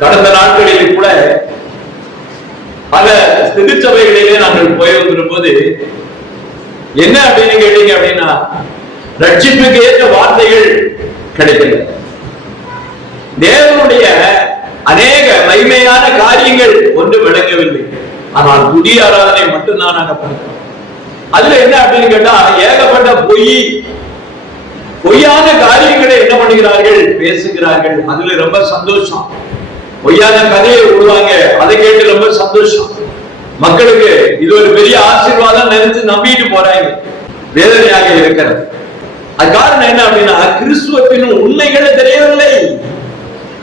கடந்த நாட்களில் கூட பல திருச்சபைகளிலே நாங்கள் போய் வந்திருக்கும் போது என்ன அப்படின்னு கேட்டீங்க அப்படின்னா, ரட்சிப்புக்கு ஏற்ற வார்த்தைகள் கிடைக்கல. தேவனுடைய அநேக மகிமையான காரியங்கள் ஒன்று விளங்கவில்லை. ஆனால் புதிய ஆராதனை மட்டும்தான் நாங்க பண்றோம். அதுல என்ன அப்படின்னு கேட்டா, ஏகப்பட்ட பொய்யான காரியங்களை என்ன பண்ணுகிறார்கள், பேசுகிறார்கள். அதுல ரொம்ப சந்தோஷம். பொய்யான கதையை விடுவாங்க, அதை கேட்டு ரொம்ப சந்தோஷம். மக்களுக்கு இது ஒரு பெரிய ஆசீர்வாதம் நினைச்சு நம்பிட்டு போறாங்க. வேதனையாக இருக்கிறது. அது காரணம் என்ன அப்படின்னா, கிறிஸ்துவத்தின் உண்மைகளை தெரியவில்லை.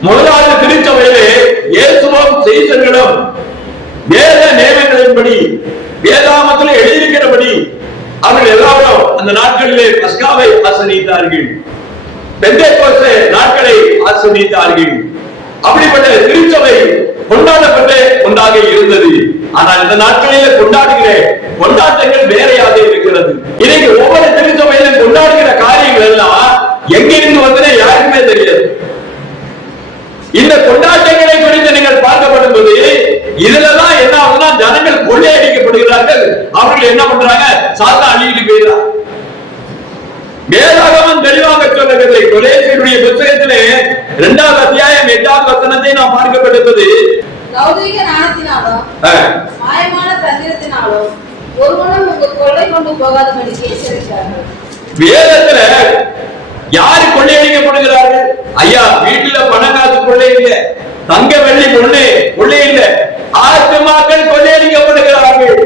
முதலாவது திருச்சபையிலே இயேசுவும் செய்தர்களும் வேத நியமங்களின்படி வேதாமத்தில் எழுதியிருக்கிறபடி அவர்கள் எல்லாரும் அந்த நாட்களிலே பஸ்காவை ஆசரித்தார்கள், பெந்தேகோஸ்தே நாட்களை ஆசரித்தார்கள். அப்படிப்பட்ட திருச்சபை கொண்டாடப்பட்ட ஒன்றாக இருந்தது. ஆனால் இந்த நாட்களிலே கொண்டாடுகிற கொண்டாட்டங்கள் வேறையாக இருக்கிறது. இன்னைக்கு ஒவ்வொரு திருச்சபையிலும் கொண்டாடுகிற காரியங்கள் எல்லாம் எங்கிருந்து வந்ததே யாருக்குமே தெரியாது. இந்த கொண்டாட்டங்களை குறித்து நீங்கள் பார்க்கப்படும் போது இதுலதான் என்ன ஆகுதுன்னா, ஜனங்கள் கொள்ளையடிக்கப்படுகிறார்கள். அவர்கள் என்ன பண்றாங்க, சாத்தான் அழியிட்டு போயிடுறாங்க. வேதாகமம் தெளிவாக சொல்லுகிறது. கொலேசியருடைய புத்தகத்திலே 2வது அத்தியாயம் 8வது வசனத்தை நாம் பார்க்கப்பட்டது. லௌகிக ஞானத்தினாலோ மாயமான தந்திரத்தினாலோ ஒருவனும் உங்கள் கொள்ளை கொண்டு போகாதபடி எச்சரிக்கிறார்கள். வேதத்துல யாரு கொள்ளையடிக்கப்படுகிறார்கள்? ஐயா, வீட்டுல பணம் காசு கொள்ளை இல்லை, தங்க வெள்ளி கொள்ளை இல்லை, ஆத்மாக்கள் கொள்ளையடிக்கப்படுகிறார்கள்.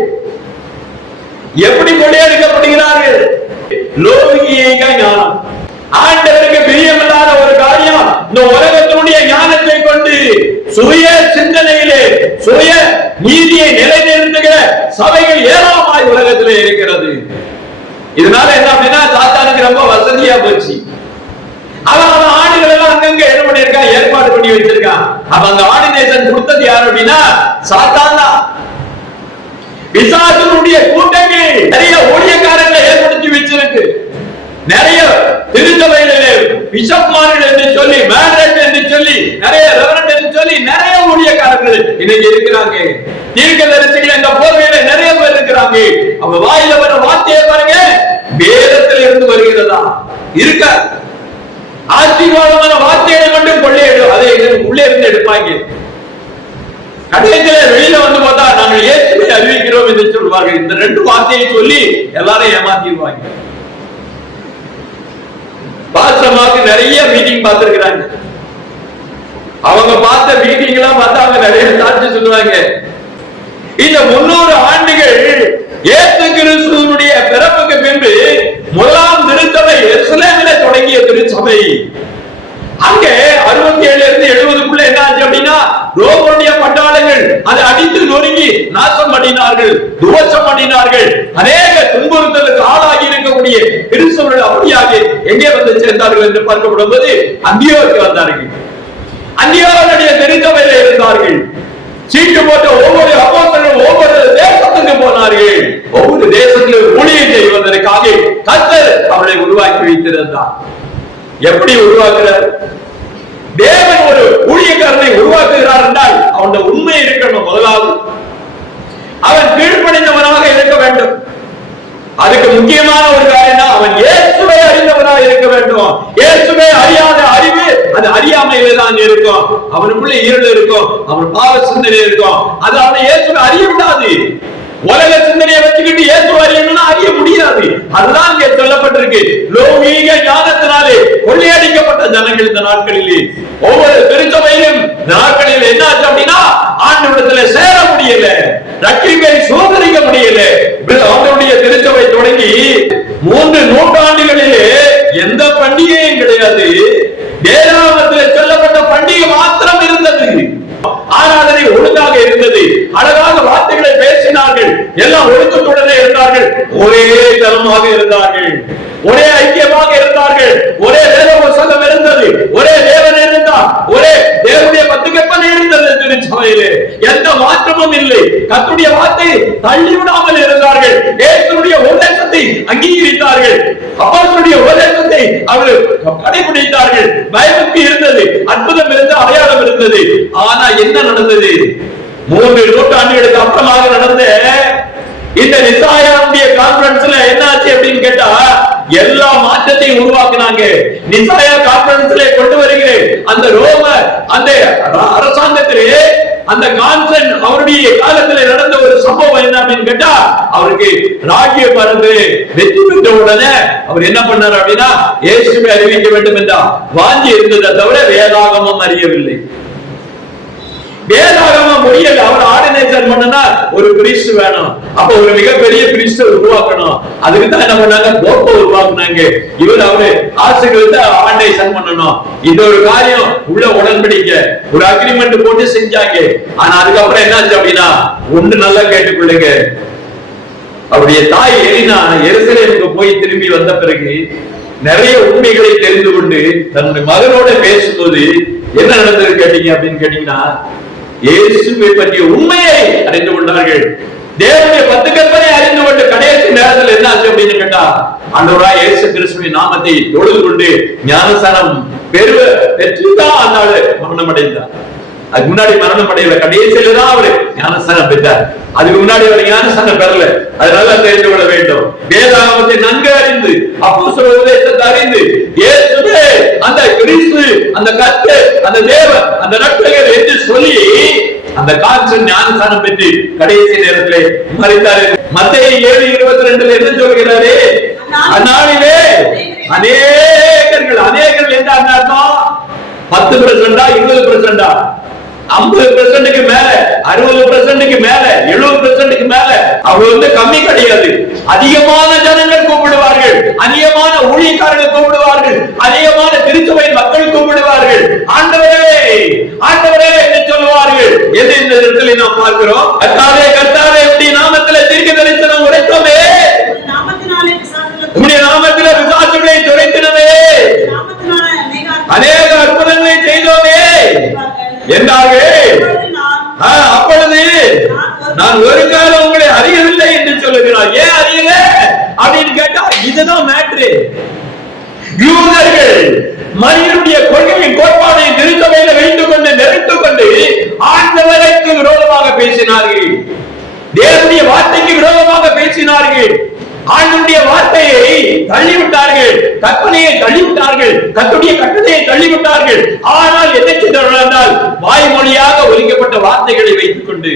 எப்படி கொள்ளையடிக்கப்படுகிறார்கள்? லௌகிக ஞானம், ஆண்டவருக்கு பிரியமில்லாத ஒரு காரியம். இந்த உலகத்தினுடைய ஞானத்தை கொண்டு சுய சிந்தனையிலே சுய நீதியை நிலைநிறுத்துகிற சபைகள் ஏராளமாய் உலகத்திலே இருக்கிறது. இதனால என்ன அப்படின்னா, சாத்தானுக்கு ரொம்ப வசதியா போச்சு. அவன் ஆடுகள் எல்லாம் அங்கங்க என்ன பண்ணிருக்கான், ஏற்பாடு பண்ணி வச்சிருக்கான். அப்ப அந்த ஆர்டினேஷன் கொடுத்தது யாரு அப்படின்னா, சாத்தான் தான். பிசாசுடைய கூட்டங்கள் நிறைய ஊழியக்காரர்களை ஏற்படுத்தி வச்சிருக்கு. நிறைய திருச்சபைகளிலே பிஷப்மார்கள் என்று சொல்லி, மேனேஜர் என்று சொல்லி, நிறைய ரெவரண்ட் என்று சொல்லி நிறைய ஊழியக்காரர்கள் இன்னைக்கு இருக்கிறாங்க. தீர்க்கதரிசிகள் இந்த போர்வையில நிறைய பேர் இருக்கிறாங்க. அவங்க வாயில வர வார்த்தையை பாருங்க, வேதத்தில் இருந்து வருகிறதா இருக்க. ஆசீர்வாதமான வார்த்தைகளை மட்டும் கொள்ளையிடும், அதை உள்ளே இருந்து எடுப்பாங்க. கடைசியில வெளியில வந்து பார்த்தா, நாங்கள் இயேசுவை அறிவிக்கிறோம் என்று சொல்வார்கள். இந்த 2 வார்த்தையை சொல்லி எல்லாரும் ஏமாத்திடுவாங்க. பாஸ்டர்மாக்கு நிறைய மீட்டிங் பார்த்திருக்கிறாங்க. அவங்க பார்த்த மீட்டிங் எல்லாம் பார்த்தா அவங்க நிறைய சாட்சி சொல்லுவாங்க. இந்த 300 ஆண்டுகள் இயேசு கிறிஸ்துவினுடைய பிறப்புக்கு பின்பு முதலாம் திருச்சபை எருசலேமிலே தொடங்கிய திருச்சபை. அங்கே 67 இருந்து 70க்குள்ள என்ன ஆச்சு அப்படின்னா, ரோமானிய பட்டாளங்கள் அதை அடித்து நொறுங்கி நாசம் பண்ணினார்கள், துவசம் பண்ணினார்கள். அநேக துன்புறுத்தலுக்கு ஆளாகி இருக்கக்கூடிய கிறிஸ்தவர்கள் அப்படியாக எங்கே வந்து சேர்ந்தார்கள் என்று பார்க்கப்படும் போது அந்தியோக்கு வந்தார்கள். அந்தியோனுடைய திருச்சபையில இருந்தார்கள். சீட்டு போட்ட ஒவ்வொரு அப்போஸ்தலரும் ஒவ்வொரு தேசத்துக்கு போனார்கள். ஒவ்வொரு தேசத்திலும் ஊழியம் செய்வதற்காக கர்த்தர் அவர்களை உருவாக்கி வைத்திருந்தார். எப்படி உருவாக்குறார்? தேவன் ஒரு ஊழியக்காரனை உருவாக்குகிறார் என்றால் அவனுடைய உண்மை இருக்கணும். முதலாவது அவன் கீழ்ப்படிந்தவனாக இருக்க வேண்டும். அதுக்கு முக்கியமான ஒரு காரியம், அவன் இயேசுவை அறிந்தவனாக இருக்க வேண்டும். இயேசுவை அறியாத அறிவு அது அறியாமையில தான் இருக்கும். அவனுக்குள்ள இருள் இருக்கும், அவன் பாவ சிந்தனை இருக்கும். அது அவனை இயேசுவை அறிய விடாது. உலக சிந்தனையை வச்சுக்கிட்டு இயேசுவை அறியணும்னா அறிய முடியாது. அதுதான் இங்கே சொல்லப்பட்டிருக்கு. லௌகீக ஞானத்தினாலே கொள்ளையடிக்கப்பட்ட ஜனங்கள் இந்த நாட்களிலே, ஒவ்வொரு திருச்சபையிலும் இந்த நாட்களில் என்ன ஆச்சு அப்படின்னா, ஆண்டவரிடத்துல சேர முடியல, ரட்சிப்பை சோதரிக்க முடியல. அவங்களுடைய திருச்சபை தொடங்கி 3 நூற்றாண்டுகளிலே எந்த பண்டிகையும் கிடையாது. வேதாகமத்தில் சொல்லப்பட்ட பண்டிகை மாத்திரம் இருந்தது. ஆராதனை ஒழுங்காக இருந்தது. அழகாக வார்த்தைகளை பேசினார்கள். எல்லாம் ஒழுக்கத்துடனே இருந்தார்கள். ஒரே தரமாக இருந்தார்கள். ஒரே ஐக்கியமாக இருந்தார்கள். ஒரே வேத புத்தகம் இருந்தது. ஒரே தேவன் இருந்தார். ஒரே தேவனுடைய பத்துக்கப்பன் இருந்தது. திருச்சபையிலே எந்த மாற்றமும் இல்லை. கர்த்தருடைய வார்த்தை தள்ளிவிடாமல் இருந்தார்கள். இயேசுவுடைய உபதேசத்தை அங்கீகரித்தார்கள். அப்போஸ்தலருடைய உபதேசத்தை அவர்கள் கடைபிடித்தார்கள். பயபக்தி இருந்தது, அற்புதம் இருந்தது, அடையாளம் இருந்தது. ஆனால் என்ன நடந்தது? 3 நூற்றாண்டுகளுக்கு அப்புறமாக நடந்த இந்த நிசாயாவுடைய கான்ஃபரன்ஸ்ல என்ன ஆச்சு அப்படின்னு கேட்டா, எல்லா மாற்றத்தையும் உருவாக்குனாங்க. நிசாயா கான்ஃபரன்ஸ்ல கொண்டு வருகிற அந்த ரோம அந்த அரசாங்கத்திலே அந்த கான்சன் அவருடைய காலத்தில் நடந்த ஒரு சம்பவம் என்ன அப்படின்னு கேட்டா, அவருக்கு ராஜ்ய பரந்து வெற்றி பெற்ற உடனே அவர் என்ன பண்ணார் அப்படின்னா, இயேசுவை அறிவிக்க வேண்டும் என்றா வாஞ்சி இருந்ததை தவிர வேதாகமம் அறியவில்லை. வேதாகமம் முடியல. அவர் ஆர்டினேஷன் பண்ணனா ஒரு பிரிஸ்ட் வேணும். அப்ப ஒரு மிகப்பெரிய பிரிஸ்ட் உருவாக்கணும். அதுக்கு தான் என்ன பண்ணாங்க, போப்ப உருவாக்குனாங்க. இவர் அவரு ஆசிரியர் ஆர்டினேஷன் பண்ணணும். இந்த ஒரு காரியம் உள்ள உடன்படிக்கை ஒரு அக்ரிமெண்ட் போட்டு செஞ்சாங்க. ஆனா அதுக்கப்புறம் என்னாச்சு அப்படின்னா, ஒன்று நல்லா கேட்டுக்கொள்ளுங்க, அவருடைய தாய் எலினா எருசலேமுக்கு போய் திரும்பி வந்த பிறகு நிறைய உண்மைகளை தெரிந்து கொண்டு தன்னுடைய மகனோட பேசும்போது என்ன நடந்தது கேட்டீங்க அப்படின்னு கேட்டீங்கன்னா, இயேசுவை பற்றிய உண்மையை அறிந்து கொண்டார்கள். தேவனுடைய 10 கற்பனை அறிந்து கொண்டு கடைசி நேரத்தில் என்ன ஆச்சு அப்படின்னு கேட்டா, ஆண்டவராய் இயேசு கிறிஸ்துவின் நாமத்தை தொழுது கொண்டு ஞானஸ்நானம் பெற்றுதான் அந்த ஆளு மரணம் அடைந்தார். அதுக்கு முன்னாடி மரணம் அடையல, கடைசியில தான் அவரு ஞானஸ்நானம் பெற்றார். அதுக்கு முன்னாடி அவர் ஞானஸ்நானம் பெறல. அதனால தெரிந்து கொள்ள வேண்டும். வேதாகமத்தை நன்கு அறிந்து அப்போஸ்தலர் உபதேசத்தை அறிந்து இயேசுவே அந்த கிறிஸ்து அந்த கர்த்தர் அந்த தேவன் அந்த ரட்சகர் என்று சொல்லி அந்த கான்சன் ஞானஸ்நானம் பெற்று கடைசி நேரத்திலே மரித்தார். மத்தேயு 7:22 என்ன சொல்கிறாரு? அந்நாளிலே அநேகர்கள் என்ன அர்த்தம்? 10%, 20%, 50%க்கு மேல, 60%க்கு மேல, 70%க்கு மேல. அவங்க கம்மி கிடையாது. அதிகமான ஜனங்கள் கூப்பிடுவார்கள், அதிகமான ஊழியக்காரர்கள் கூப்பிடுவார்கள், அதிகமான திருச்சபை மக்கள் கூப்பிடுவார்கள். ஆண்டவரே ஆண்டவரே என்று சொல்லுவார்கள். எது இந்த இடத்துல நாம் பார்க்கிறோம்? கர்த்தாவே கர்த்தாவே உம்முடைய நாமத்திலே தீர்க்க தரிசனம் உரைத்தோமே, உம்முடைய நாமத்திலே பிசாசுகளை துரைத்தினோமே, அநேக அற்புதங்களை செய்தோமே என்றார்கள். அப்பொழுது நான் ஒரு காலம் உங்களை அறியவில்லை என்று சொல்லுகிறார். ஏன் அறியல அப்படின்னு கேட்டா, இதுதான் மேட்ரு. யூதர்கள் மனிதனுடைய கொள்கையின் கோட்பாடை திருச்சபையில வைத்துக் கொண்டு நெருத்துக் கொண்டு ஆண்டவருக்கு விரோதமாக பேசினார்கள், தேவனுடைய வார்த்தைக்கு விரோதமாக பேசினார்கள், ஆண்டவருடைய வார்த்தையை தள்ளிவிட்டார்கள், கற்பனையை தள்ளிவிட்டார்கள், கர்த்தருடைய கட்டளையை தள்ளிவிட்டார்கள். ஆனால் என்ன செய்தார்கள்? வாய்மொழியாக ஒலிக்கப்பட்ட வார்த்தைகளை வைத்துக் கொண்டு,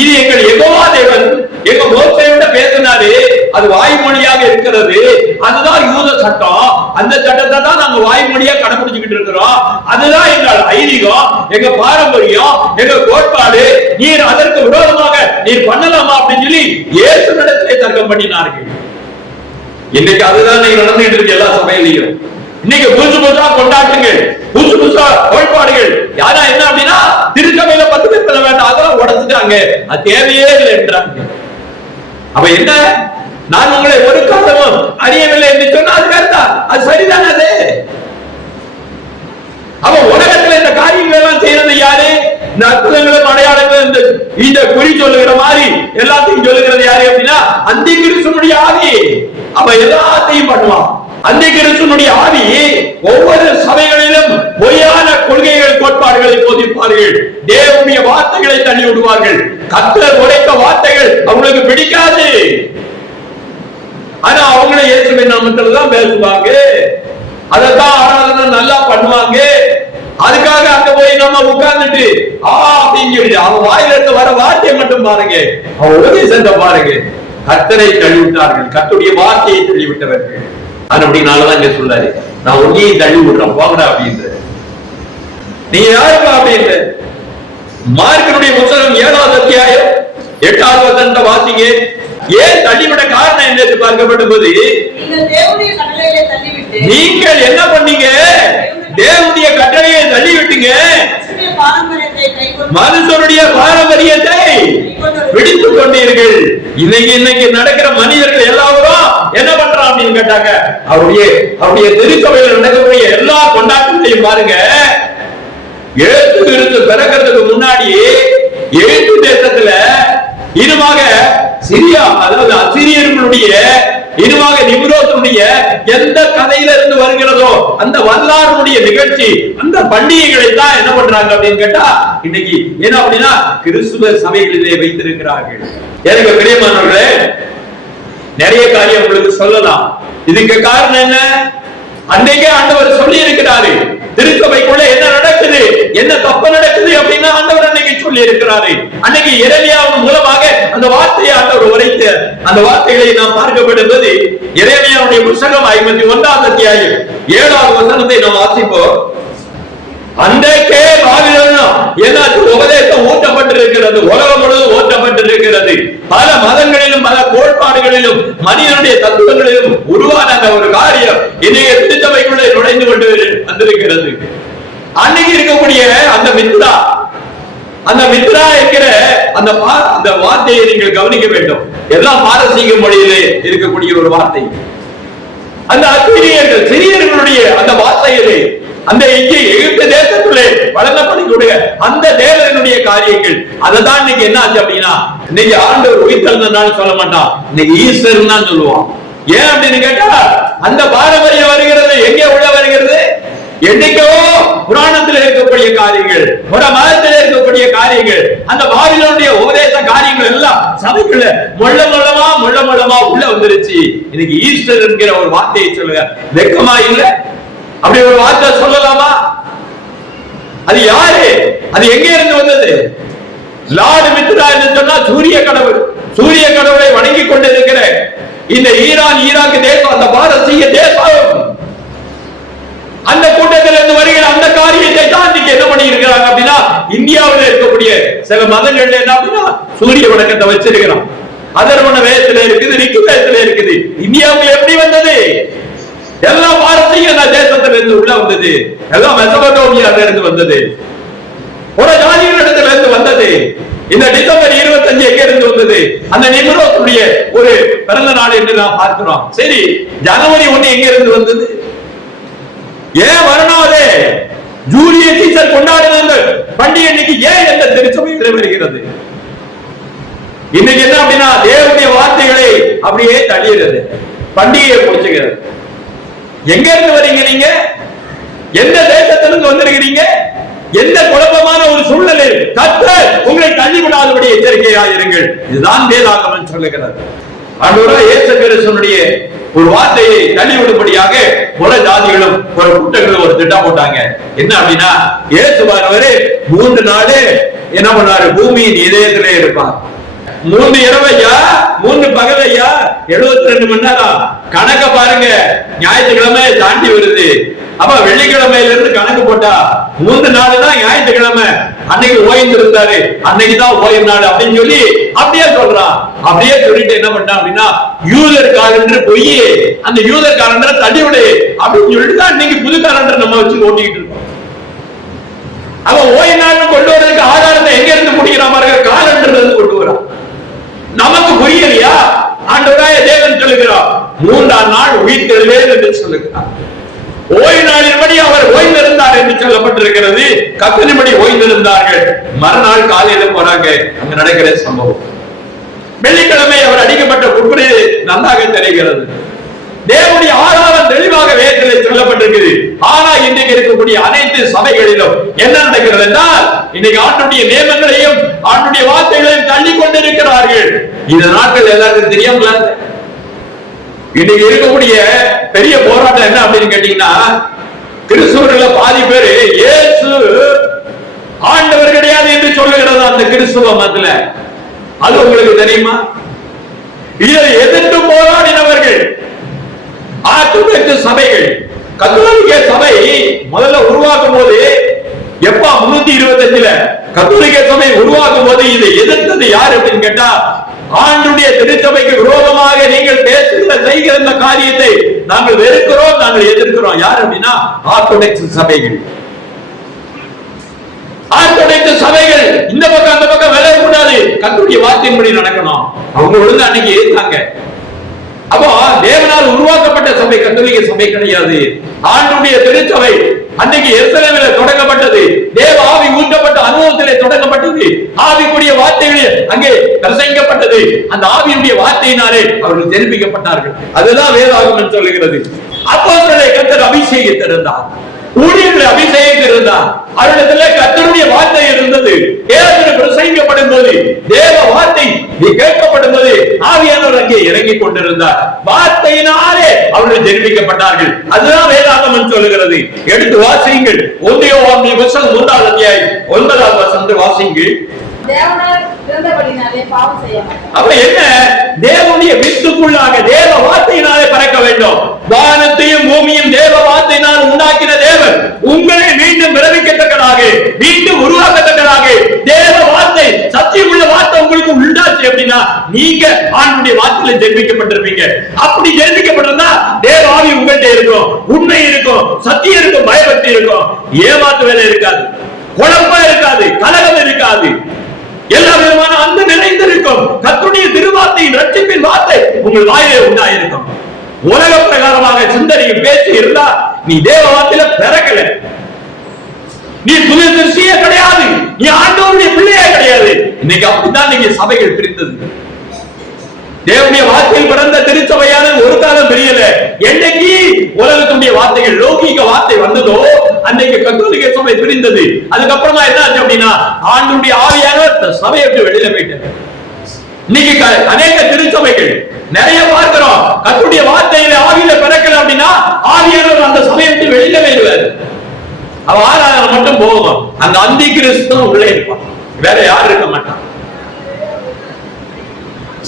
இது எங்கள் யெகோவா தேவன் எங்க மோசேயோட பேசினாரு, அது வாய்மொழியாக இருக்கிறது, அதுதான் யூத சட்டம், அந்த சட்டத்தை தான் நாங்க வாய்மொழியா கடைபிடிச்சுக்கிட்டு இருக்கிறோம், அதுதான் எங்கள் ஐதீகம், எங்க பாரம்பரியம், எங்க கோட்பாடு, நீர் அதற்கு விரோதமாக நீர் பண்ணலாமா அப்படின்னு சொல்லி இயேசுவிடத்திலே தர்க்கம் பண்ணினார்கள். இன்னைக்கு அதுதான் நீங்க நடந்துட்டு இருக்கு எல்லா சபையிலையும். இன்னைக்கு புதுசு புதுசா கொண்டாட்டுங்க, புதுசு புதுசா கோட்பாடுகள். யாரா என்ன அப்படின்னா, திருச்சபையில 10 பேர் சொல்ல வேண்டாம், அதெல்லாம் உடைச்சிட்டாங்க, அது தேவையே இல்லை என்றாங்க. அப்ப என்ன, நான் உங்களை ஒரு காலமும் அறியவில்லை என்று சொன்னா அது வேண்டாம், அது சரிதானே? அது அப்ப உலகத்துல இந்த காரியங்கள் எல்லாம் செய்யறது யாரு? இந்த அற்புதங்களும் அடையாளங்களும் இந்த குறி சொல்லுகிற மாதிரி எல்லாத்தையும் சொல்லுகிறது யாரு அப்படின்னா, அந்தி கிறிஸ்துவினுடைய ஆவி. அப்ப எல்லாத்தையும் பண்ணுவான் அந்தி கிறிஸ்துவினுடைய ஆவி. ஒவ்வொரு சபைகளிலும் பொய்யான கொள்கைகள் கோட்பாடுகளை போதிப்பார்கள், தேவனுடைய வார்த்தைகளை தள்ளி விடுவார்கள், கர்த்தர் உரைத்த வார்த்தைகள் அவங்களுக்கு பிடிக்காது. ஆனா அவங்களே இயேசுவின் நாமத்துல தான் பேசுவாங்க, அதைத்தான் ஆராதனை நல்லா பண்ணுவாங்க. அதுக்காக அங்க போய் நம்ம உட்கார்ந்துட்டு அப்படின்னு சொல்லி அவன் வாயில இருந்து வர வார்த்தையை மட்டும் பாருங்க, அவன் உபதேசத்தை பாருங்க. கர்த்தரை தள்ளிவிட்டார்கள், கர்த்தருடைய வார்த்தையை தள்ளிவிட்டவர்கள். அப்படினாலதான் இங்க சொல்லாரு, நான் உன்னையும் தள்ளி விடுறேன் போங்கடா அப்படின்ற. நீங்க யாருப்பா அப்படின்ற? மார்க்கனுடைய புத்தகம் 7வது அத்தியாயம் 8வது வசனத்தை வாசிங்க. ஏன் தள்ளிவிட காரணம் என்ன பார்க்கப்படும் போது, நீங்கள் என்ன பண்ணீங்க? தேவனுடைய கட்டளையை தள்ளி விட்டீங்க, மனுஷனுடைய பாரம்பரியத்தை பிடித்துக் கொண்டீர்கள். இன்னைக்கு நடக்கிற மனிதர்கள் எல்லாரும் என்ன பண்றான் அப்படின்னு கேட்டாங்க, அவருடைய திருச்சபையில் நடக்கக்கூடிய எல்லா கொண்டாட்டங்களையும் பாருங்க. இயேசு கிறிஸ்து பிறக்கிறதுக்கு முன்னாடி எகிப்து தேசத்துல இனமாக சிரியா, அதாவது அசிரியர்களுடைய இனிமாக நிம்ரோதுடைய எந்த கதையில இருந்து வருகிறதோ அந்த வரலாறுடைய நிகழ்ச்சி, அந்த பண்டிகைகளை தான் என்ன பண்றாங்க அப்படின்னு கேட்டா இன்னைக்கு என்ன அப்படின்னா கிறிஸ்துவ சபைகளிலே வைத்திருக்கிறார்கள். எனக்கு பிரியமானவர்களே, நிறைய காரியம் உங்களுக்கு சொல்லலாம். இதுக்கு காரணம் என்ன? அன்றைக்கே ஆண்டவர் சொல்லி இருக்கிறாரு, திருச்சபைக்குள்ள என்ன நடக்குது, என்ன தப்பு நடக்குது அப்படின்னு ஆண்டவர் அன்னைக்கு சொல்லி இருக்கிறாரு. அன்னைக்கு எரேமியாவின் மூலமாக அந்த வார்த்தையை ஆண்டவர் உரைத்த அந்த வார்த்தைகளை நாம் பார்க்கப்படும்போது எரேமியாவுடைய புத்தகம் 51ஆம் அத்தியாயம் 7வது வசனத்தை நாம் வாசிப்போம். அன்றைக்கே பாபிலோன் ஏதாச்சும் உபதேசம் ஊட்டப்பட்டிருக்கிறது, உலகம் முழுவதும் ஊட்டப்பட்டிருக்கிறது. பல மதங்களிலும் பல கோட்பாடுகளிலும் மனிதனுடைய தத்துவங்களிலும் உருவான அந்த ஒரு காரியம் இன்றைய திருச்சபைக்குள்ளே நுழைந்து கொண்டு வந்திருக்கிறது. அன்னைக்கு இருக்கக்கூடிய அந்த மித்ரா இருக்கிற அந்த வார்த்தையை நீங்கள் கவனிக்க வேண்டும். எல்லாம் பாரசீக மொழியிலே இருக்கக்கூடிய ஒரு வார்த்தை. அந்த அசிரியர்கள் சிறியர்களுடைய அந்த வார்த்தையிலே அந்த இங்கே எகிப்து தேசத்திலே வழங்கப்படக்கூடிய அந்த தேவனுடைய காரியங்கள், அதை தான் இன்னைக்கு என்ன ஆச்சு அப்படின்னா இன்னைக்கு ஆண்டவர் உயிர்த்தெழுந்தான்னு சொல்ல மாட்டான், இன்னைக்கு ஈஸ்டர் தான் சொல்லுவான். ஏன் அப்படின்னு கேட்டா அந்த பாரம்பரியம் வருகிறது, எங்கே உள்ள வருகிறது? என்னைக்கோ புராணத்தில் இருக்கக்கூடிய காரியங்கள், ஒரு மதத்தில் இருக்கக்கூடிய காரியங்கள், அந்த பாபிலோனுடைய உபதேச காரியங்கள் எல்லாம் சபைக்குள்ள முள்ள முள்ளமா உள்ள வந்துருச்சு. இன்னைக்கு ஈஸ்டர் என்கிற ஒரு வார்த்தையை சொல்லுங்க, வெக்கமா இல்ல? அப்படி ஒரு வார்த்தை சொல்லலாமா? அது யாரு? அது எங்க இருந்து வந்தது? லார்டு மித்ரா என்று சொன்னா சூரிய கடவுள். சூரிய கடவுளை வணங்கி கொண்டிருக்கிற இந்த ஈராக் தேசம், அந்த பாரசீக தேசம், அந்த கூட்டத்தில் இருந்து வருகிற அந்த காரியத்தை தான் இன்னைக்கு என்ன பண்ணி இருக்கிறாங்க அப்படின்னா இந்தியாவில் இருக்கக்கூடிய சில மதங்கள்ல என்ன அப்படின்னா சூரிய வணக்கத்தை வச்சிருக்கிறோம். அதர்வன வேதத்துல இருக்குது, ரிக்கு வேதத்துல இருக்குது. இந்தியாவுக்கு எப்படி வந்தது? எல்லாம் பாரசீக தேசத்துல இருந்து உள்ள வந்தது, எல்லாம் மெசபடோமியால இருந்து வந்தது, ஒரு ஜாதியின் இடத்துல இருந்து வந்தது. இந்த டிசம்பர் 25 எங்க இருந்து வந்தது? அந்த நிம்ரோதுடைய ஒரு பிறந்த நாள் என்று நாம் பார்க்கிறோம். சரி, ஜனவரி 1 எங்க இருந்து வந்தது? ஏன் வரணும்? அது ஜூலியஸ் சீசர் கொண்டாடின பண்டிகை இன்னைக்கு ஏன் எந்த திருச்சபையில் வருகிறது? இன்னைக்கு என்ன அப்படின்னா தேவனுடைய வார்த்தைகளை அப்படியே தள்ளிடுறது, பண்டிகையை பிடிச்சுக்கிறது. எங்க இருந்து வரீங்க நீங்க? எந்த தேசத்திலிருந்து வந்திருக்கிறீங்க? எந்த குழப்பமான ஒரு சூழ்நிலை கர்த்தர் உங்களை தள்ளிவிடாதபடி எச்சரிக்கையாக இருங்கள். இதுதான் வேதாகமம் சொல்லுகிறது. ஆண்டவராகிய இயேசு கிறிஸ்துவினுடைய ஒரு வார்த்தையை தள்ளிவிடும்படியாக பல ஜாதிகளும் ஒரு கூட்டங்களும் ஒரு திட்டம் போட்டாங்க. என்ன அப்படின்னா இயேசு வருவாரு, 3 நாள் என்ன பண்ணாரு? பூமியின் இதயத்திலே இருப்பார். 3 இரவையா 3 பகலையா 72 மணி நேரம் கணக்க பாருங்க. ஞாயிற்றுக்கிழமை தாண்டி வருது. அப்ப வெள்ளிக்கிழமையில இருந்து கணக்கு போட்டா 3 நாள் தான் ஞாயிற்றுக்கிழமை. அன்னைக்கு ஓய்ந்து இருந்தாரு, அன்னைக்கு தான் ஓய்வு நாள் அப்படின்னு சொல்லி அப்படியே சொல்றான். அப்படியே சொல்லிட்டு என்ன பண்ணா அப்படின்னா யூதர் காலண்டர் போய் அந்த யூதர் காலண்டரை தள்ளிவிடு அப்படின்னு சொல்லிட்டு தான் இன்னைக்கு புது காலண்டர் நம்ம வச்சு ஓட்டிக்கிட்டு இருக்கோம். அவன் ஓய்வு நாள் கொண்டு வரதுக்கு ஆதாரத்தை எங்க இருந்து முடிக்கிறான் பாருங்க, காலண்டர்ல இருந்து கொண்டு வரான். நமக்கு புரியலையா? ஆண்டவராகிய தேவன் சொல்லுகிறார் 3ஆம் நாள் உயிர்த்தெழுவேன் என்று சொல்லுகிறார். ஓய்வு நாளின்படி அவர் ஓய்ந்திருந்தார் என்று சொல்லப்பட்டிருக்கிறது. கர்த்தரின்படி ஓய்ந்திருந்தார்கள். மறுநாள் காலையில போறாங்க, அங்க நடக்கிற சம்பவம். வெள்ளிக்கிழமை அவர் அடிக்கப்பட்ட குப்புரை நன்றாக தெரிகிறது. தேவனுடைய ஆதாரம் தெளிவாக வேதத்தில் சொல்லப்பட்டிருக்கிறது. ஆனா இன்றைக்கு இருக்கக்கூடிய அனைத்து சபைகளிலும் என்ன நடக்கிறது என்றால் இன்னைக்கு ஆண்டுடைய நியமங்களையும் ஆண்டுடைய வார்த்தைகளையும் தள்ளி கொண்டிருக்கிறார்கள். இந்த நாட்கள் எல்லாருக்கும் தெரியாமல இன்னைக்கு இருக்கக்கூடிய பெரிய போராட்டம் என்ன அப்படின்னு கேட்டீங்கன்னா கிறிஸ்துவர்கள பாதி பேரு இயேசு ஆண்டவர் கிடையாது என்று சொல்லுகிறது அந்த கிறிஸ்துவ மதத்துல. அது உங்களுக்கு தெரியுமா? இதை எதிர்த்து போராடினவர்கள் ஆர்த்தடாக்ஸ் சபைகள். கத்தோலிக்க சபை முதல்ல உருவாக்கும் போது எப்ப 325ல கத்தோலிக்க சபை உருவாக்கும் போது இதை எதிர்த்தது யார் அப்படின்னு கேட்டா ஆண்டுடைய திருச்சபைக்கு விரோதமாக நீங்கள் பேசுகிற செய்கிற இந்த காரியத்தை நாங்கள் வெறுக்கிறோம், நாங்கள் எதிர்க்கிறோம். யார் அப்படின்னா ஆர்த்தடாக்ஸ் சபைகள். ஆர்த்தடாக்ஸ் சபைகள் இந்த பக்கம் அந்த பக்கம் விளையக்கூடாது, கர்த்தருடைய வார்த்தையின்படி நடக்கணும். அவங்க ஒழுங்கு அன்னைக்கு இருந்தாங்க. அப்போ தேவனால் உருவாக்கப்பட்ட சபை கத்தோலிக்க சபை கிடையாது. ஆண்டுடைய திருச்சபை அன்னைக்கு எருசலேமில் தொடங்கப்பட்டது. தேவ ஆவி ஊற்றப்பட்ட அனுபவத்திலே தொடங்கப்பட்டது. ஆவிக்குரிய வார்த்தைகளில் அங்கே பிரசங்கிக்கப்பட்டது. இருந்தது. அந்த ஆவியுடைய வார்த்தையினாலே அவர்கள் ஜெனிப்பிக்கப்பட்டார்கள். அதுதான் வேதாகமம் சொல்லுகிறது. அப்போஸ்தலரை கர்த்தர் அபிஷேகித்திருந்தார், ஊழியர்களை அபிஷேகித்திருந்தார். அவரிடத்துல கர்த்தருடைய வார்த்தை இருந்தது. பிரசங்கிக்கப்படும் போது, தேவ வார்த்தை கேட்கப்படும் போது ஆவியானவர் அங்கே இறங்கிக் கொண்டிருந்தார். வார்த்தையினாலே அவர்கள் ஜெனிப்பிக்கப்பட்டார்கள். அதுதான் வேதாகமம் சொல்லுகிறது. எடுத்து வாசியுங்கள். 1 யோவான் புத்தகம் 3ஆம் அத்தியாயம் 9ஆம் வசனம் வாசியுங்கள். அப்ப என்ன? தேவனுடைய வித்துக்குள்ளாக தேவ வார்த்தையினாலே பறக்க வேண்டும். வானத்தையும் பூமியும் தேவ வார்த்தையினால் உண்டாக்கின தேவன் உங்களை மீண்டும் பிறவிக்கத்தக்கதாக, மீண்டும் உருவாக்கத்தக்கதாக தேவ வார்த்தை, சத்தியமுள்ள வார்த்தை உங்களுக்கு உண்டாச்சு அப்படின்னா நீங்க ஆண்டவருடைய வார்த்தையில ஜெனிப்பிக்கப்பட்டிருப்பீங்க. அப்படி ஜெனிப்பிக்கப்பட்டிருந்தா தேவ ஆவி உங்கள்கிட்ட இருக்கும், உண்மை இருக்கும், சத்தியம் இருக்கும், பயபக்தி இருக்கும், ஏமாத்து வேலை இருக்காது, குழப்பம் இருக்காது, கலகம் இருக்காது, எல்லா விதமான அன்பு நிறைந்திருக்கும். கர்த்தருடைய திருவார்த்தையின் ரட்சிப்பின் வார்த்தை உங்கள் வாயிலே உண்டாயிருக்கும். உலக பிரகாரமாக சிந்தனையும் பேச்சு இருந்தா நீ தேவ வார்த்தையில பிறக்கல, நீ புதிய திருஷ்டியே கிடையாது, நீ ஆண்டவருடைய பிள்ளையே கிடையாது. இன்னைக்கு அப்படித்தான் நீங்க சபைகள் பிரிந்தது. தேவனுடைய வார்த்தையில் பிறந்த திருச்சபையான ஒரு காலம் தெரியல. என்னைக்கு உலகத்துடைய வார்த்தைகள் லௌகிக வார்த்தை வந்ததோ அன்னைக்கு கத்தோலிக்க சபை பிரிந்தது. அதுக்கப்புறமா என்ன ஆச்சு அப்படின்னா ஆண்டவருடைய ஆவியானவர் சபையை விட்டு வெளியில போயிட்டார். இன்னைக்கு அநேக திருச்சபைகள் நிறைய பார்க்கிறோம். கர்த்தருடைய வார்த்தையில ஆவியில பிறக்கல அப்படின்னா ஆவியானவர் அந்த சபையை விட்டு வெளியில போயிடுவார். அவ ஆராதனை மட்டும் போகும். அந்த அந்தி கிறிஸ்து உள்ளே இருப்பான், வேற யாரும் இருக்க மாட்டான்.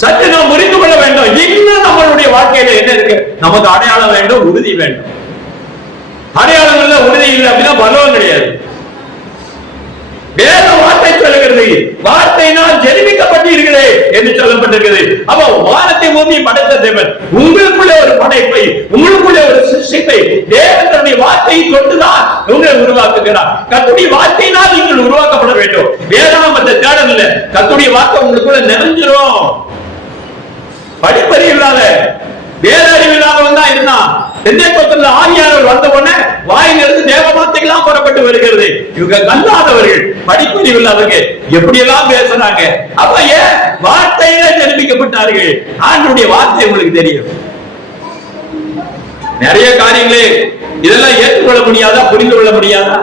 சற்று நாம் புரிந்து கொள்ள வேண்டும். இன்னும் நம்மளுடைய வாழ்க்கையில என்ன இருக்கு? நமக்கு அடையாளம் வேண்டும், உறுதி வேண்டும். அடையாளம் இல்ல, உறுதி இல்லை அப்படின்னா பலவம் கிடையாது. வேத வார்த்தை சொல்லுகிறது, வார்த்தையினால் ஜெனிப்பிக்கப்பட்டீர்களே என்று சொல்லப்பட்டிருக்கிறது. அப்ப வானத்தை பூமியை படைத்த தேவன் உங்களுக்குள்ள ஒரு படைப்பை, உங்களுக்குள்ள ஒரு சிருஷ்டிப்பை தேவனுடைய வார்த்தையை கொண்டுதான் உங்களை உருவாக்குகிறார். கர்த்தருடைய வார்த்தையினால் நீங்கள் உருவாக்கப்பட வேண்டும். வேதாகமத்தை தேடல் இல்லை, கர்த்தருடைய வார்த்தை உங்களுக்குள்ள நிறைஞ்சிரும். படிப்பறிவு இல்லாத, வேத அறிவு இல்லாதவன் தான் இருந்தான். தென்னைப்பத்தில் ஆவியானவர் வந்த உடனே வாயிலிருந்து தேவ வார்த்தைகளாம் புறப்பட்டு வருகிறது. இவங்க கல்லாதவர்கள், படிப்பறிவு இல்லாதவர்கள் எப்படி எல்லாம் பேசுறாங்க. அப்ப ஏன் வார்த்தையில ஜெனிப்பிக்கப்பட்டார்கள்? ஆண்டவருடைய வார்த்தை உங்களுக்கு தெரியும். நிறைய காரியங்களே இதெல்லாம் ஏற்றுக்கொள்ள முடியாதா, புரிந்து கொள்ள முடியாதா?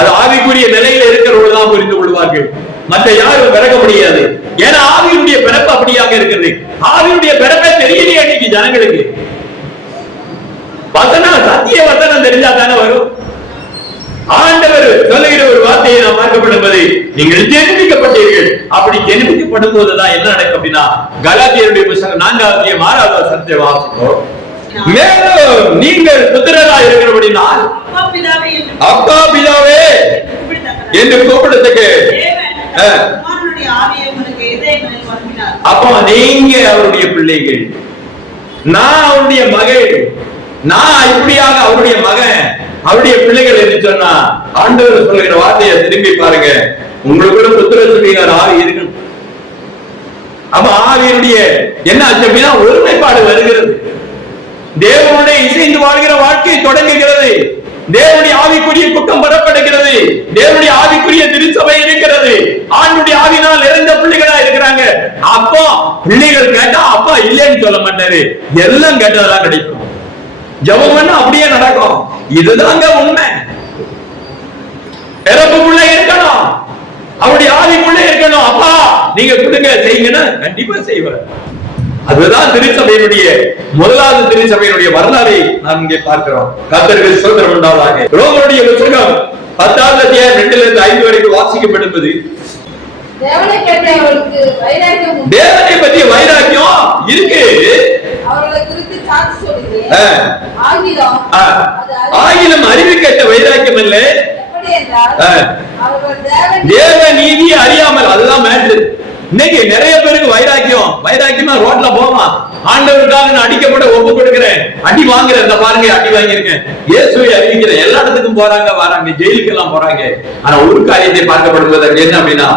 அது ஆவிக்குரிய நிலையில இருக்கிறவர்கள் தான் புரிந்து கொள்வார்கள், மற்ற யாரும் பிறக்க முடியாது. ஏன்னா ஆவியுடைய பிறப்பு அப்படியாக இருக்கிறது. ஆவியுடைய பிறப்பே தெரியலையே இன்னைக்கு ஜனங்களுக்கு. வசனம், சத்திய வசனம் தெரிஞ்சா தானே வரும். ஆண்டவர் சொல்லுகிற ஒரு வார்த்தையை நாம் பார்க்கப்படுவது, நீங்கள் ஜெனிப்பிக்கப்பட்டீர்கள். அப்படி ஜெனிப்பிக்கப்படும் போதுதான் என்ன நடக்கும் அப்படின்னா, கலாத்தியருடைய புத்தகம் 4ஆம் அத்தியாயம் 6ஆவது வசனத்தை வாசிப்போம். மேலும் நீங்கள் புத்திரராய் இருக்கிறபடினால் அப்பா பிதாவே என்று கூப்பிடத்துக்கு அப்ப நீங்க அவருடைய பிள்ளைகள், நான் அவருடைய மகள், நான் இப்படியாக அவருடைய மகன், அவருடைய பிள்ளைகள் என்று சொன்னா ஆண்டவர் சொல்லுகிற வார்த்தையை திரும்பி பாருங்க. உங்களுக்குள்ள புத்திர சொல்லுகிற ஆவி இருக்கணும். அப்ப ஆவியுடைய என்ன ஆச்சு அப்படின்னா ஒருமைப்பாடு வருகிறது. தேவனுடைய இசைந்து வாழ்கிற வாழ்க்கை தொடங்குகிறது. தேவனுடைய ஆவிக்குரிய குற்றம் பெறப்படுகிறது. தேவனுடைய ஆவிக்குரிய திருச்சபை இருக்கிறது. ஆண்டுடைய ஆவினால் நிறைந்த பிள்ளைகளா இருக்கிறாங்க. அப்போ பிள்ளைகள் கேட்டா அப்பா இல்லைன்னு சொல்ல மாட்டாரு, எல்லாம் கேட்டதெல்லாம் கிடைக்கும். ஜெபம் பண்ணா அப்படியே நடக்கும். இதுதாங்க உண்மை. பிறப்புக்குள்ள இருக்கணும், அவருடைய ஆவிக்குள்ள இருக்கணும். அப்பா நீங்க கொடுங்க செய்யுங்கன்னா கண்டிப்பா செய்வார். அதுதான் திருச்சபையினுடைய முதலாவது திருச்சபையினுடைய வரலாறை நாம் இங்கே பார்க்கிறோம். கர்த்தருக்கு ஸ்தோத்திரம் உண்டாவதாக. ரோமருடைய புத்தகம் 10ஆம் அத்தியாயம் 2-5 வரைக்கும் வாசிக்கப்படுவது, தேவனை பற்றிய வைராக்கியம் இருக்கு. ஆகிலும் அறிவு கேட்ட வைராக்கியம் இல்ல, தேவ நீதியை அறியாமல். அதுதான் மேட்ரு. இன்னைக்கு நிறைய பேருக்கு வைராக்கியமா ரோட்ல போவான், ஆண்டவருக்காக நான் அடிக்கப்பட ஒப்பு கொடுக்கிறேன், அடி வாங்குறேன், இந்த பாருங்க அடி வாங்கியிருக்கேன், இயேசுவை அறிவிக்கிறேன். எல்லா இடத்துக்கும் போறாங்க, வராங்க, ஜெயிலுக்கு எல்லாம் போறாங்க. ஆனா ஒரு காரியத்தை பார்க்கப்படுவதற்கு என்ன அப்படின்னா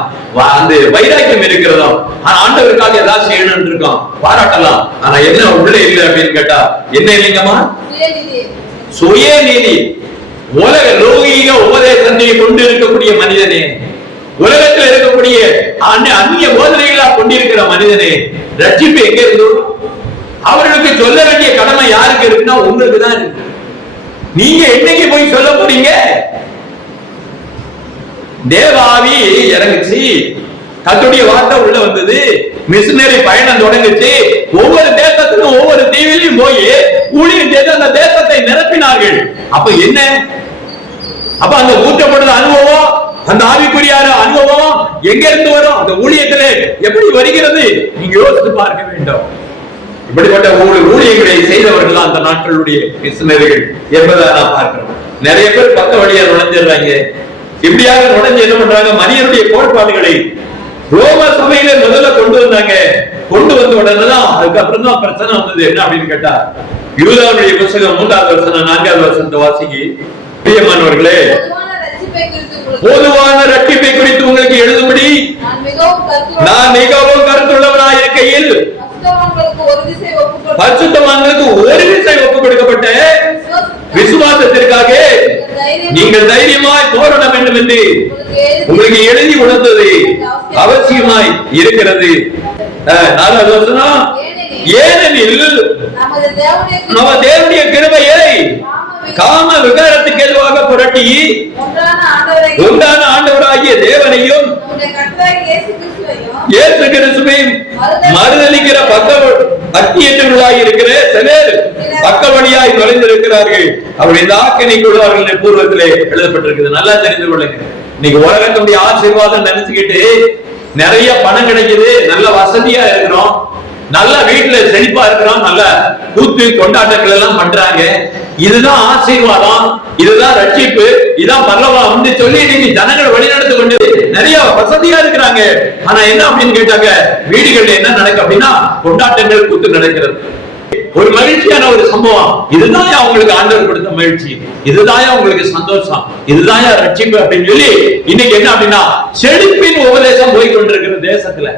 அந்த வைராக்கியம் இருக்கிறதோ, ஆனா ஆண்டவருக்காக ஏதாவது செய்யணும்னு இருக்கோம், பாராட்டலாம். ஆனா என்ன உள்ள இல்லை அப்படின்னு கேட்டா என்ன இல்லைங்கம்மா? சுயநீதி. உலக லௌகீக உபதேசத்தை கொண்டு இருக்கக்கூடிய மனிதனே, உலகத்தில் இருக்கக்கூடிய அந்நிய போதனைகளா கொண்டிருக்கிற மனிதனே, ரட்சிப்பு எங்க இருந்து? அவர்களுக்கு சொல்ல வேண்டிய கடமை யாருக்கு இருக்குன்னா உங்களுக்கு தான் இருக்கு. நீங்க என்னைக்கு போய் சொல்ல போறீங்க? தேவாவி இறங்குச்சு, கர்த்தருடைய வார்த்தை உள்ள வந்தது, மிஷனரி பயணம் தொடங்குச்சு. ஒவ்வொரு தேசத்திலும் ஒவ்வொரு தீவிலையும் போய் ஊழியம் செய்து அந்த தேசத்தை நிரப்பினார்கள். அப்ப என்ன? அப்ப அந்த ஊற்றப்படுற அனுபவம், அந்த ஆவிக்குரிய அனுபவம் எங்க இருந்து வரும்? அந்த ஊழியத்திலே எப்படி வருகிறது? நீங்க யோசித்து பார்க்க வேண்டும். இப்படிப்பட்ட ஊழியர்களை செய்தவர்கள் அந்த நாட்களுடைய மிஷனரிகள் என்பதை நான் பார்க்கிறோம். நிறைய பேர் பக்க வழியா நுழைஞ்சிடுறாங்க. இப்படியாக நுழைஞ்சு என்ன பண்றாங்க? மனிதனுடைய கோட்பாடுகளை ரோம சபையில முதல்ல கொண்டு வந்தாங்க. கொண்டு வந்த உடனே தான் அதுக்கப்புறம் தான் பிரச்சனை வந்தது. என்ன அப்படின்னு கேட்டா, யூதாவுடைய புத்தகம் 3வது வசனம் 4வது வசனத்தை வாசிக்கி. பிரியமானவர்களே, பொதுவான ரட்சிப்பை குறித்து உங்களுக்கு எழுதும்படி நான் மிகவும் கருத்துள்ளவனாக இருக்கையில் பரிசுத்தவான்களுக்கு ஒரு விசை ஒப்பு கொடுக்கப்பட்ட விசுவாசத்திற்காக நீங்கள் தைரியமாய் போராட வேண்டும் என்று உங்களுக்கு எழுதி உணர்ந்தது அவசியமாய் இருக்கிறது. 4வது வசனம், ஏனெனில் நம்ம தேவனுடைய கிருபையை காம விகாரத்துக்கு எதுவாக புரட்டி உண்டான ஆண்டவராகிய தேவனையும் இயேசு கிறிஸ்துவையும் மறுதலிக்கிற பக்தியற்றவர்களாய் இருக்கிற சிலர் பக்க வழியாய் நுழைந்திருக்கிறார்கள். அவர் இந்த ஆக்கினைக்குள்ளார்கள் பூர்வத்திலே எழுதப்பட்டிருக்குது. நல்லா தெரிந்து கொள்ளுங்க. இன்னைக்கு உலகத்துடைய ஆசீர்வாதம் நினைச்சுக்கிட்டு நிறைய பணம் கிடைக்குது, நல்ல வசதியா இருக்கிறோம், நல்ல வீட்டுல செழிப்பா இருக்கிறோம், நல்ல கூத்து கொண்டாட்டங்கள் எல்லாம் பண்றாங்க. இதுதான் ஆசீர்வாதம், இதுதான் ரட்சிப்பு, இதான் பரலோகம் வந்து சொல்லி இன்னைக்கு ஜனங்கள் வழிநடத்து கொண்டு நிறைய வசதியா இருக்கிறாங்க. ஆனா என்ன அப்படின்னு கேட்டாங்க, வீடுகள்ல என்ன நடக்கு அப்படின்னா கொண்டாட்டங்கள் கூத்து நடக்கிறது. ஒரு மகிழ்ச்சியான ஒரு சம்பவம். இதுதான் அவங்களுக்கு ஆண்டவர் கொடுத்த மகிழ்ச்சி, இதுதான் உங்களுக்கு சந்தோஷம், இதுதான் ரட்சிப்பு அப்படின்னு சொல்லி இன்னைக்கு என்ன அப்படின்னா செழிப்பின் உபதேசம் போய் கொண்டிருக்கிற தேசத்துல